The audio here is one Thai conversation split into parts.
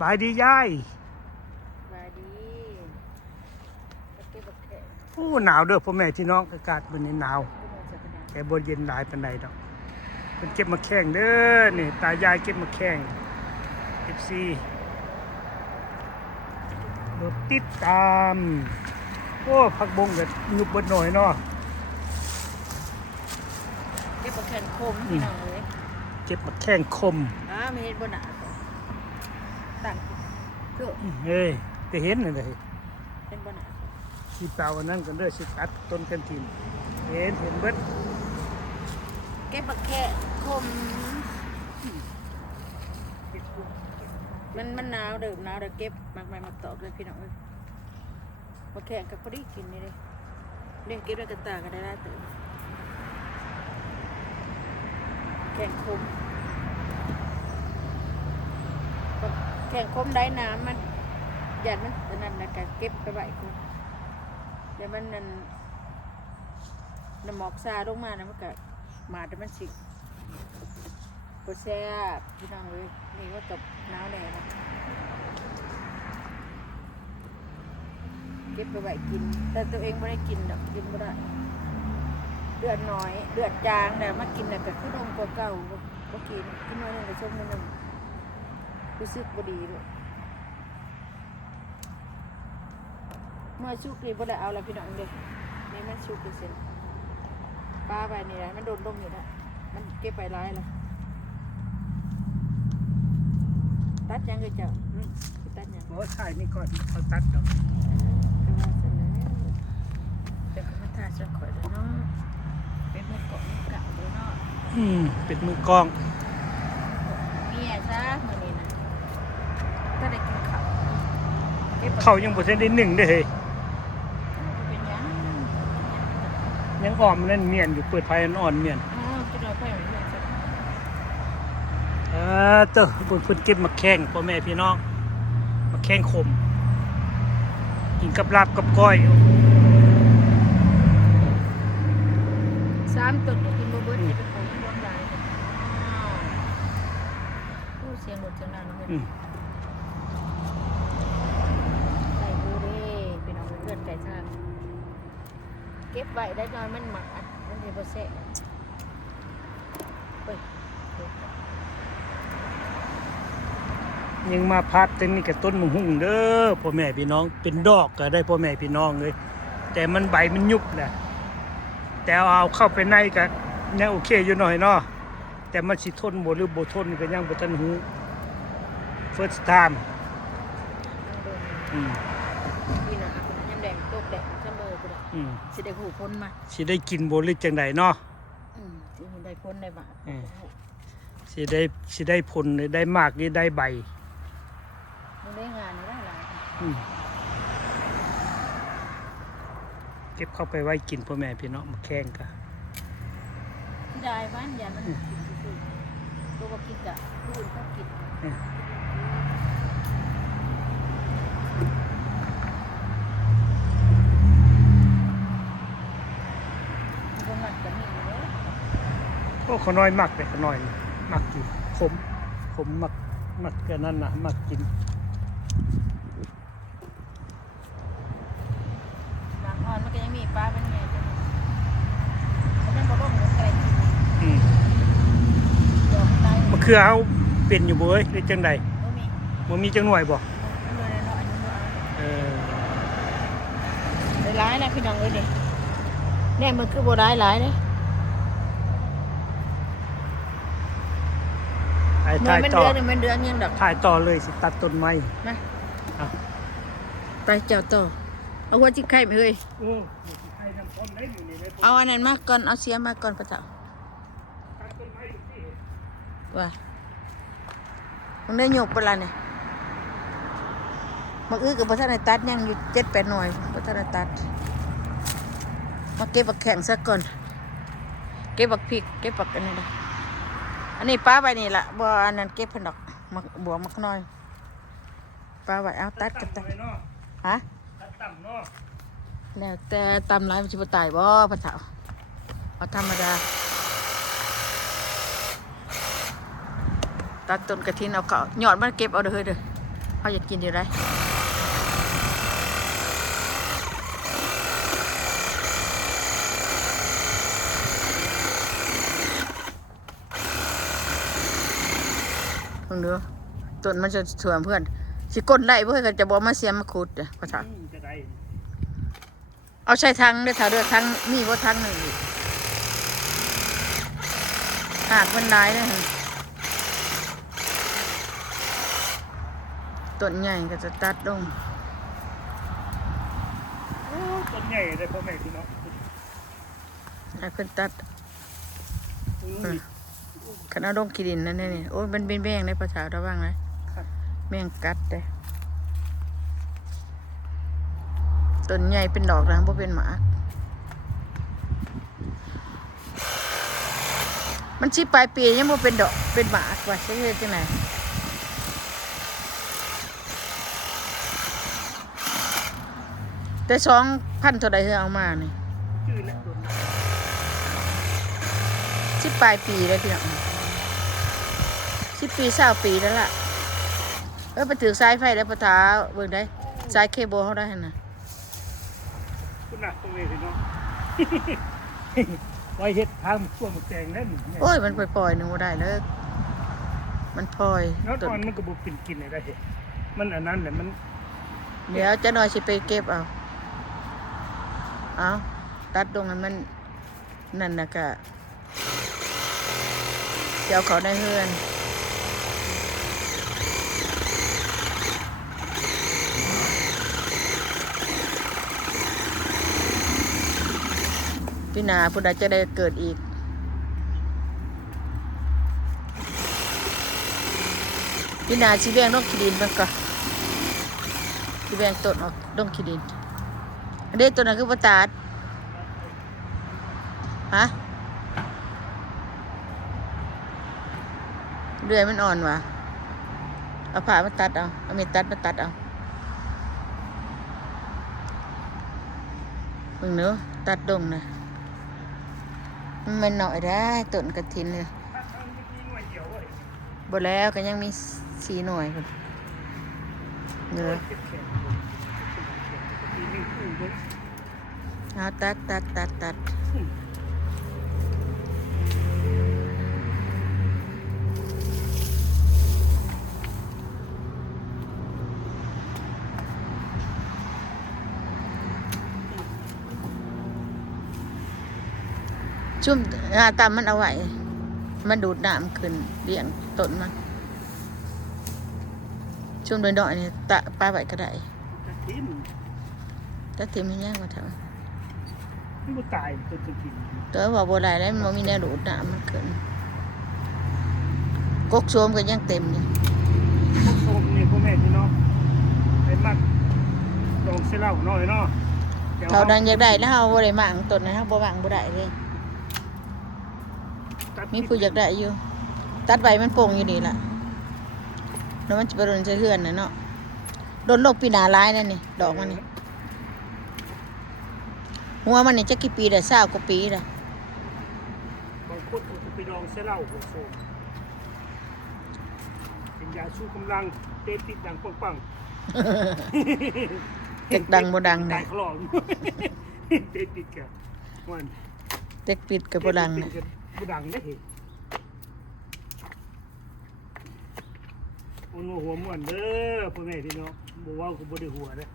บายดียายบายดีบักแค่โอ้หนาวเด้อพ่อแม่พี่น้องอากาศวันนี้หนาวก็มันจะกระดาษแต่บ่เย็นหลายปานใดดอกเพิ่นเก็บมาแข่งเด้อนี่ตายายเก็บมาแข่ง FC รถติดตามโอ้ผักบงก็ยุบเบิดหน่อยเนาะ บักแค่คมพี่น้องเลย เก็บมาแข่งคม ไม่เห็นบนหนาต่างก็ เฮ้ยจะเห็นนั่นเลย เป็นบนหนา สิเปล่าอันนั้นกันเด้อสิตัดต้นกันทินเห็นเบิด บักแค่คมมันหนาวเดิมหนาวเดี๋ยวเก็บมากมายมาตอกเลยพี่น้องเลยบักแค่กับพอดีกินนี่เลยเล่นเก็บได้กันตากันได้ตื่นแข่งคมแข่งคมได้น้ำมันหยาดมันนั่นนะการเก็บไปไว้ก่อนเดี๋ยวมันนั่นน้ำหมอกซาลงมานะมันก็มาแต่มันสิโคแซ่บพี่น้องเลยนี่ว่ากับน้าวแน่นะเก็บไปไว้กินแต่ตัวเองไม่ได้กินดอกกินไม่ได้เลือดน้อยเลือดจางแต่มากินแต่ก็ขึ้นองกว่าเก่าก็กินน้อยนึงก็ชมนิดนึงรู้สึกบ่ดีเลยเมื่อชุกนี่บ่ได้เอาละพี่น้องเลยนี่มันชุกเสร็จปลาไปนี่แหละมันโดนลมอยู่แล้วมันเก็บไปร้ายแล้วตัดยังก็เจ้าตัดยัง บ่ถ่ายนี่ก่อนเขาตัดดอก ก็ว่าเสร็จแล้วเดี๋ยวมาทาจะข่อยแล้วเนาะเป็นมือเกาะมือเก่าเลยเนาะ เป็นมือกอง เมียซะมื้อนี้นะถ้าได้กินข้าวเก็บ เขายังบ่ทันได้หนึ่งเด้อเฮ้ย เป็นยัง ยังอ่อมนั่นเมียนอยู่เปิดไฟอ่อนๆเมียน กินเอาไปเหมือนกันจ้ะ เตอเพิ่นเก็บมาแข่งพ่อแม่พี่น้องมาแข่งขมกินกับลาบกับก้อย 3 ต้นกินบ่เบิดจะเป็นของรวมหลายผู้เสียงรถจังนั้นเนาะ ใส่บูเร่เป็นเอาเลือดไก่ชาเก็บไว้ได้น้อยมันหมักอัดมันจะโปรเซสเฮ้ย ยังมาพัดตึงนี่กับต้นมะฮุ่งเด้อพ่อแม่พี่น้องเป็นดอกก็ได้พ่อแม่พี่น้องเลยแต่มันใบมันยุบแหละแต่เอาเข้าไปในก็ยังโอเคอยู่หน่อยเนาะแต่มันสิทนบ่หรือบ่ทนก็ยังบ่ทันฮู้ first time อืม พี่นะยำแดงโต๊ะแดงเสมอกูละ อืม สิได้หูพ้นมา สิได้กินบ่หรือจังไดเนาะ สิได้พ้นได้บาท สิได้ผลหรือได้มากหรือได้ใบ มึงได้งานนี่ได้หลาย อืมเก็บเข้าไปไว้กินพ่อแม่พี่น้องมาแข่งกัน ที่ได้บ้านอย่ามันกินซื่อๆตัวก็กินกะผู้อื่นก็กินมันก็มัดกันนี่เลย โอ้ขน้อยมักเลยขน้อยนี่มักกินขมมักกันนั่นนะมักกิน บางอ่อนมันก็ยังมีปลาเป็นไงจ้ะมันยังบ่ลงเหมือนไก่กิน อืม ดอกไม้ มะเขือเอาเป็นอยู่บ่เอ้ยหรือจังใด บ่มี บ่มีจังหน่วยบ่ มันเลยเนาะอันนี้บ่เอา เออ ได้หลายนะพี่น้องเอ้ยนี่แน่มันคือบ่ได้หลายเด้ ไอ้ หน่ว ถ่าย ย มัน ต่อ เดือนนึงมันเดือนยังดอก ถ่ายต่อเลยสิตัดต้นไม้ มา เอา ไปเจ้าต่อเอาหัวจิกไข่ไปเฮ้ย โอ้ไอ้น้ำต้นได้อยู่นี่เลย เอาอันนั้นมาก่อนเอาเสียมาก่อนพระเจ้า ตัดต้นไม้อยู่ที่ ว่ามันได้หยกปะล่ะเนี่ยบักอื้อกับพระท่านได้ตัดยังอยู่7-8หน่วยพระท่านได้ตัดมาเก็บบักแข็งซะก่อนเก็บบักพริกเก็บบักอันนี้ละอันนี้ป้าไปนี่ละบ่อันนั้นเก็บเพิ่นดอกมักบวกมักน้อยป้าไว้เอาตัดกันตัด เนาะ ฮะ ตัดต่ำเนาะ แล้วแต่ตำไรมันจะบ่ตายบ่พระเจ้าเอาธรรมดาตัดต้นกระถินเอาเก่าหยอดมันเก็บเอาเด้อเฮ้ยเด้อ เขาอยากกินอยู่ไรเพิ่งดูต้นมันจะสวนเพื่อนสิก้นไล่เพื่อนก็จะบอกมาเสียมมาขุดภาษา จะได้ เอาใช้ทั้งเด้อแถวเด้อทั้งมีว่าทั้งหนึ่งอีกหากมันได้เลยต้นใหญ่ก็จะตัดลง ต้นใหญ่เลยพ่อแม่พี่น้อง ให้เพิ่นตัด อุ้ย ขนาดลงขี้ดินนั่นนี่โอ้ยมันเป็นแมงในภาษาระวังนะแมงกัดเลยต้นใหญ่เป็นดอกนะบ่เป็นหมากมันชิปลายปียังบ่เป็นดอกเป็นหมากว่าใช่เฮ็ดจังไดแต่2,000เท่าใดเฮาเอามานี่ ชื่อและต้น ชิปลายปีแล้วพี่น้อง10 ปี20 ปีแล้วล่ะไปถือสายไฟแล้วปะทาเบิ่งได้สายเคเบิลเฮาได้หั่นน่ะ คุณน่ะพ่อแม่พี่น้อง ไว้เฮ็ดทางช่วงแจงนั่น โอ้ยมันปล่อยๆนึงบ่ได้เลยมันปล่อย แล้วต ต้ อน นมันก็บ่เป็นกินได้เฮ็ดมันอันนั้นแหละมัน เดี๋ยวจะหน่อยสิไปเก็บเอาตัดตรงนั้นมันนั่นน่ะก็เดี๋ยวเขาได้เฮือนพี่นาผู้ใดจะได้เกิดอีกพี่นาสิแบ่งนกขี้ดินมันก็สิแบ่งต้นออกนกขี้ดินอันนี้ตัวนั้นคือบ่ตัดฮะเดือยมันอ่อนว่ะเอาผ่ามาตัดเอามีดตัดมาตัดเอาเบิ่งเนาะตัดดงนะมันหน่อยได้ต้นกระถินเลยบ่แล้วก็ยังมี4 หน่วยพุ่นเนื้อเอาตัดชุ่มตามมันเอาไว้มันดูดน้ำขึ้นเลี้ยงต้นมันชุ่มน้อยๆนี่ตะปลาไว้ก็ได้ ทิ่ม แต่ทีมันยากกว่าเท่า มันบ่ตายต้นจะกิน แต่ว่าบ่ได้แล้วมันมีแนวดูดน้ำมันขึ้นกกโซมก็ยังเต็มอยู่ พวกโซมนี่พ่อแม่พี่น้องไปมักดองเสเหล้าน้อยเนาะ เขาดังอยากได้แล้วเฮาบ่ได้หมั่งต้นนะเฮาบ่หมั่งบ่ได้เลยมีผู้อยากได้อยู่ตัดใบมันโป่งอยู่นี่ล่ะแล้วมันจะไปโดนใส่เฮือนน่ะเนาะโดนโรคปีหน้าร้ายนั่นนี่ดอกมันนี่หัวมันนี่จักกี่ปีได้20 กว่าปีแล้ว บางคนก็ไปดองเสเหล้าหัวโซมเป็นยาชูกำลังเตะปิดดังปังๆ เต็กดังบ่ดัง ตา น่ะ ยขลอม เตะปิดแกมัน เต็กปิดก็บ่ดังน่ะ บ่ดังได้เห็นโอ้โหหัวม่วนเด้อพ่อแม่พี่น้องบ่เว้าก็บ่ได้หัวเด้อ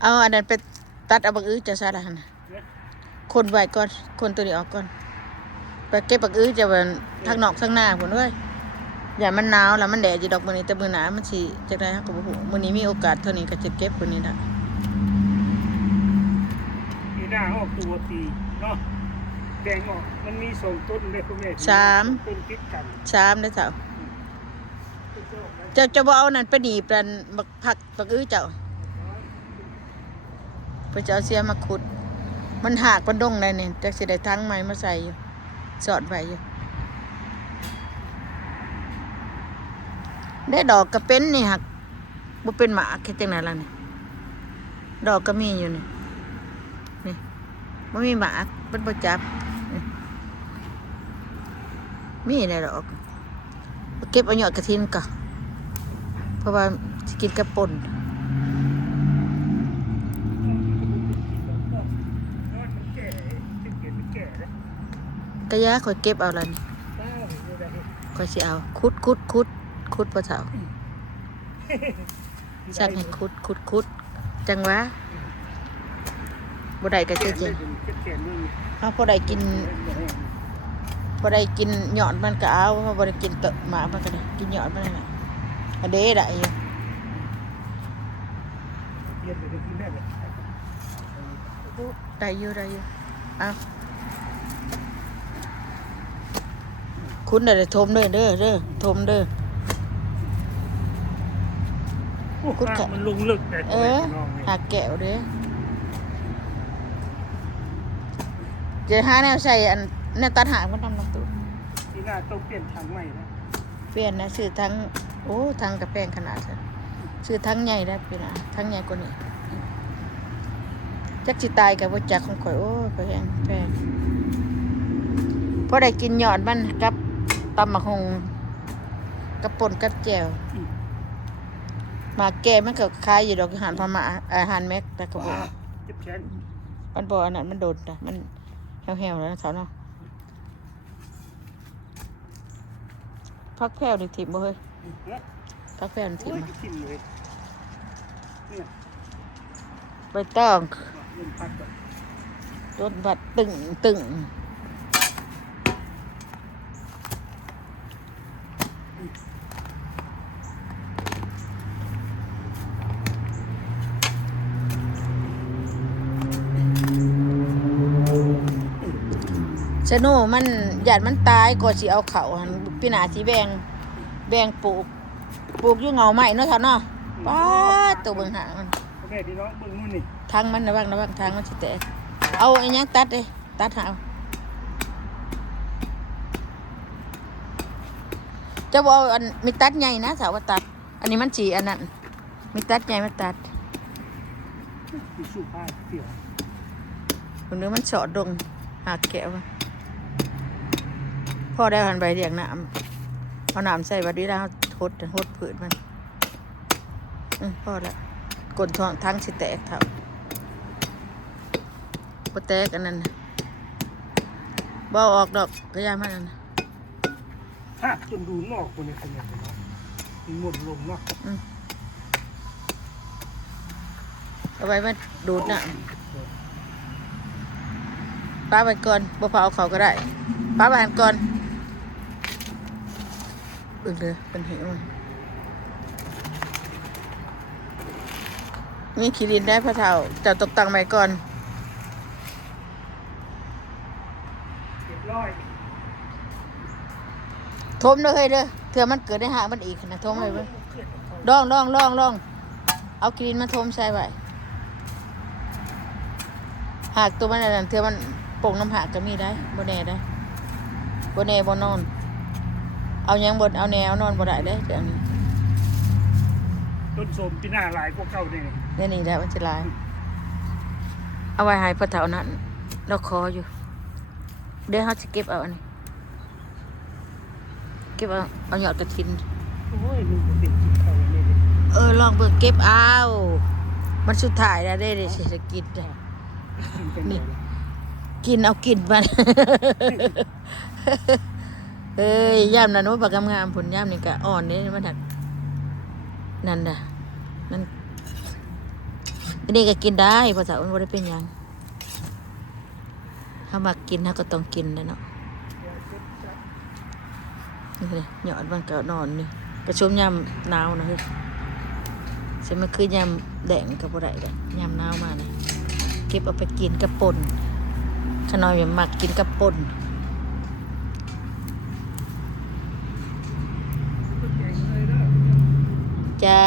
เอาอันนั้นไปตัดเอาบักอื้อจะซะละหั่นน่ะ เนี่ย คนไว้ก่อนคนตัวนี้ออกก่อนไปเก็บบักอื้อจะเป็นทางนอกทางหน้าพุ่นเว้ยอย่ามันหนาวแล้วมันแดดอยู่ดอกมื้อนี้แต่มื้อหน้ามันสิจักได้เฮาก็บ่ฮู้มื้อนี้มีโอกาสเท่านี้ก็จะเก็บพุ่นนี้ล่ะ ปีหน้าออกตัวปีเนาะแดงออกมันมีสองต้นเลยพ่อแม่พี่น้อง สาม ต้นติดกัน 3ได้อเจ้าจะบ่เอานั่นไปหนีบนั่นบักผักบักอื้อเจ้าเพิ่นจะเอาเสียมาขุด มันหากมันดงได้นี่จักสิได้ทั้งไม้มาใส่อยู่สอดไว้อยู่ได้ดอกก็เป็นนี่หักบ่เป็นหมากเฮ็ดจังได๋ล่ะนี่ดอกก็มีอยู่นี่นี่บ่มีหมากมันบ่จับนี่มีได้ดอกเก็บเอายอดกระถินก่อนพอ ราะว่าสิกินกับป่น มันแก่ที่เก็บมันแก่เลย กะยาข่อยเก็บเอาล่ะนี่ข่อยสิเอาคุดพ่อเฒ่าสั่งให้คุดจังหวะบ่ได้ก็คือจังเฮาบ่ได้กินยอดมันก็เอาเฮาบ่ได้กินเตอะหมามันก็ได้กินยอดมันนั่นน่ะอันเด้ได้อยู่ได้อยู่เอาคุณน่ะได้ทมเด้อทมเด้อ คุดมันลงลึกแต่ หาแก้วเด้จะหาแนวใส่อันแนวตัดหางมันทำลำตู ที่หน้าต้องเปลี่ยนทางใหม่นะ เปลี่ยนนะซื้อทั้งโอ้ทั้งกระแพงขนาดซื้อทั้งใหญ่ได้เปลี่ยนทั้งใหญ่กว่านี้จักสิตายกับว่าจักของข่อยโอ้ข่อยแพงพอได้กินยอดมันกับตำมะฮงกับป่นกับแจ่วมาแก่มันก็คล้ายอยู่ดอกอาหารพม่าอาหารแม็กแต่ก็บอก เจ็บแขน มันบอกอันนั้นมันโดนแต่มันแห้วๆแล้วนะเถาเนาะพักแผ่วนี่ถิ่มบ่เฮ้ยพักแผ่วนี่ถิ่ม โอ้ย บ่ ทิ่มเลยเนี่ย ใบต้อง ลมพัดแบบ ต้นบัดตึงชะโน่มันหยาดมันตายก่อนสิเอาเขาหันพี่นาสิแบ่งปลูกอยู่เงาใหม่เนาะเถาเนาะป้าดตัวเบิ่งหางมัน แม่พี่น้องเบิ่งนู่นนี่ ทางมันระวังทางมันสิแตกเอาไอ้หยังตัดเลยตัดหางจะบอกอันมีตัดใหญ่นะสาวว่าตัด อันนี้มันสีอันนั้นมีตัดใหญ่มาตัด มีสู้ผ้าเสียว คนนึงมันเฉาะดงหากแก้วอะพ่อได้หันใบเรียงน้ำเอาน้ำใส่บัดนี้แล้วหดผืนมันพ่อละกดท้องทั้งสิแตกเท่าบ่แตกอันนั้นน่ะบ่ออกดอกกระยามันนั่นน่ะ ภาพจนดูนอกคนในขนาดนี้เนาะมันหมดลงเนาะ เอาไว้มันดูดน้ำป้าไปก่อนบ่พอเอาเขาก็ได้ป้าไปหันก่อนเลยเป็นเหวมันมีขีดินได้พระเท่าเจ้าตกตังไว้ก่อน เรียบร้อย ทมเลยเด้อเถื่อมันเกิดได้หามันอีกนะทมเลยเว้ยลองเอาขีดินมาทมใส่ไว้หากตัวมันนั่นเถื่อมันโป่งน้ำหักก็มีได้บ่แน่ได้บ่แน่บ่นอนเอายังบ่เอาแนวนอนบ่ได้เด้เดี๋ยวนี้ ต้นโสมปีหน้าหลายกว่าเก่าเนี่ย นี่นี่แหละมันจะลายเอาไว้ให้พระเถานั้นเราขออยู่เดี๋ยวเขาจะเก็บเอาอันนี้เก็บเอาหยอดกระถิน โอ้ยมันเป็นจิตเขาเนี่ย ลองเบิ่งเก็บเอามันสุดท้ายแล้วได้เศรษฐกิจอะ นี่ กินเอากินมัน เอ้ยย่ามนั้นว่าปากงามๆผลย่ามนี่ก็อ่อนนี่มันถักนั่นน่ะนั่นอันนี้ก็กินได้ภาษามันบ่ได้เป็นหยังถ้ามากินถ้าก็ต้องกินนะเนาะนี่เลยหยอดมันก็นอนนี่กระชมยามหนาวนะเฮ้ยใช่มันคือยามแดงกับบ่ได้เลยยามหนาวมานะเก็บเอาไปกินกับป่นขน้อยแบบมักกินกับป่นจ้า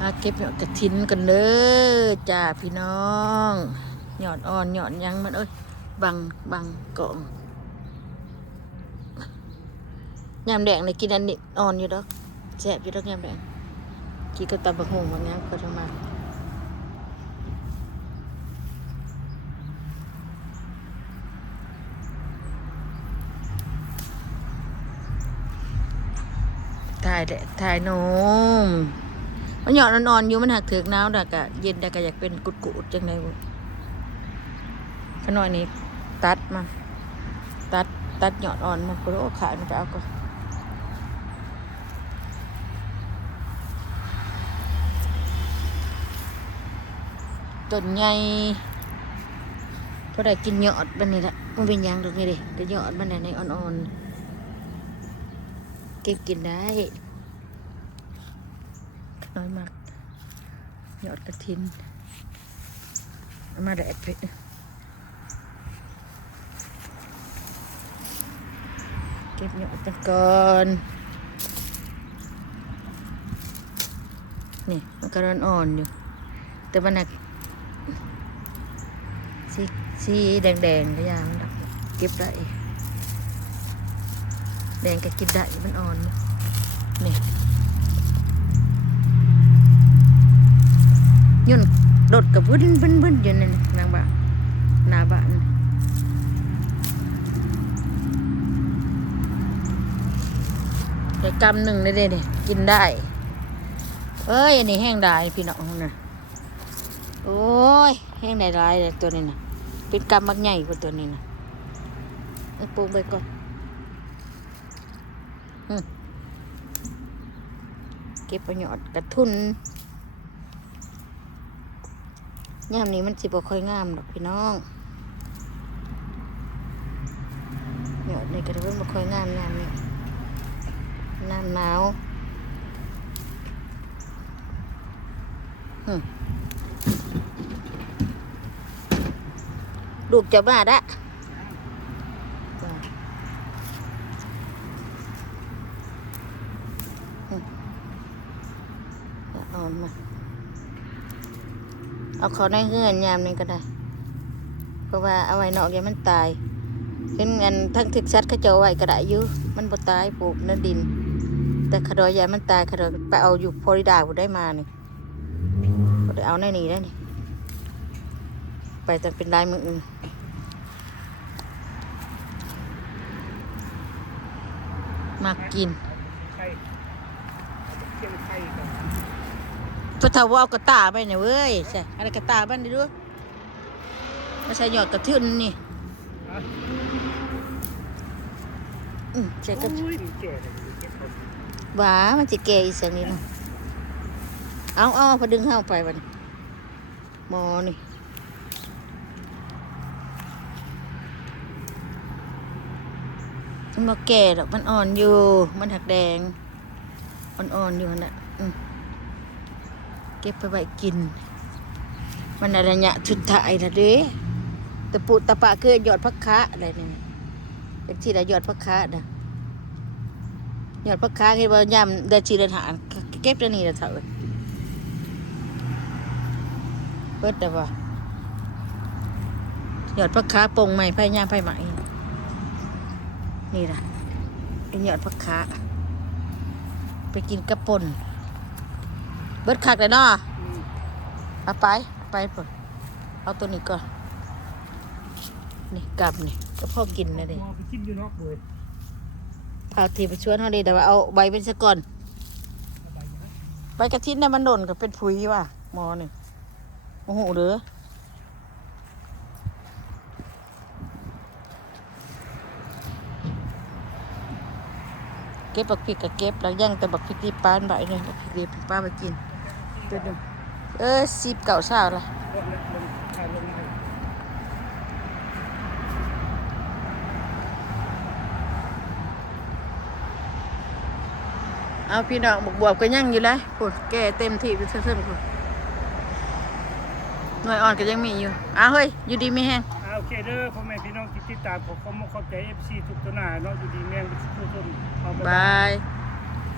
มาเก็บหยอดกระถินกันเลยจ้าพี่น้องหยอดอ่อนหยอดยังมันเอ้ยบังกล่องยำแดงเลยกินอันนี้อ่อนอยู่ดอกแซ่บอยู่ดอกยำแดงกินกับตำบักหุ่งบางอย่างก็จะมา ายแหละถ่ายนมมันหยอดนอนๆอยู่มันหักถึกหนาวดากะเย็นดากะอยากเป็นกุดๆจังไดบ่ขน้อยนี้ตัดมันตัดหยอดอ่อนมันก็โอ้ขายมันจะเอาก็ต้นใหญ่พอได้กินหยอดมันนี่ละมันเป็นหยังดอกนี่ดิแต่หยอดมันในอ่อนๆเก็บกินได้น้อยมากหยอดกระถินเอามาแดดเพชรเก็บหยอดกันก่อนนี่มันก็อ่อนๆอยู่แต่มันหนักสีแดงๆก็ยามันดับเก็บได้แดงก็กินได้มันอ่อนนี่ยุ่นโดดกับบึ้นอยู่นั่นนางบ้านหน้าบ้านแต่กำหนึ่งเลยเด้กินได้เอ้ยอันนี้แห้งได้พี่น้องนะโอ้ยแห้งได้ร้ายเลยตัวนี้นะเป็นกำมักใหญ่กว่าตัวนี้นะปลูกไปก่อนเก็บประโยชน์กระทุนย่ามนี้มันสิบ่ค่อยงามดอกพี่น้องหยอดนี่กระทุนบ่ค่อยงามยามนี้น้ำหนาวลูกจะมาได้เอามาเอาเขาในเฮือนยามนี้ก็ได้เพราะว่าเอาไว้นอกอย่ามันตายเป็นเงินทั้งทึกชัดเขาจะเอาไว้ก็ได้อยู่มันบ่ตายปลูกในดินแต่ขดอยยามันตายขดอยไปเอาอยู่ฟลอริดาบ่ได้มานี่บ่ได้เอาในนี้ได้นี่ไปแต่เป็นลายมืออื่นมากินพระเทวเอากระตาไปเนี่ยเว้ยใช่อะไรกระตาบ้านดิด้วยมาใส่หยอดกระทึนนี่ใช่กระบ้ามันจะแก่อีสังนี่นะเอาพอดึงเข้าไปวันมอนี่มันแก่ดอกมันอ่อนอยู่มันหักแดงอ่อนอยู่น่ะเก็บไปไว้กินมันอะไรเนี่ยชุดถ่ายนะเด้ตะปูตะปะคือหยอดพักคะอะไรเนี่ยเป็นที่ละหยอดพักคะนะหยอดพักคะคือว่ายำเดือดชีเดือดหาเก็บได้นี่ละเถอะเปิดแต่ว่าหยอดพักคะปงใหม่ไผ่ย่างไผ่ใหม่นี่ล่ะเป็นหยอดพักคะไปกินกระป่นเบิดคักเลยเนาะเอาไปเปิดเอาตัวนี้ก่อนนี่กลับนี่ก็พ่อกินนะเด็กพาทีไปชวนเขาดีแต่ว่าเอาใบเป็นซะก่อนใบกระทิ้นเนี่ยมันโดนกับเป็นผุยว่ะมอนี่โอ้โหหรือเก็บบักพริกกับเก็บแล้วย่างแต่บักพริกที่ป้านใบเนี่ยบักพริกที่ป้าไปกินตัวนึง10 9 20ละเอาพี่น้องบวบก็ยังอยู่เลยปวดแก่เต็มที่ไปเสื่อมๆปวดหน่วยอ่อนก็ยังมีอยู่เฮ้ยอยู่ดีไม่แห้งโอเคเด้อพ่อแม่พี่น้องที่ติดตามผมขอบใจ FC ทุกตัวหน้าเนาะอยู่ดีแม่งทุกคนบาย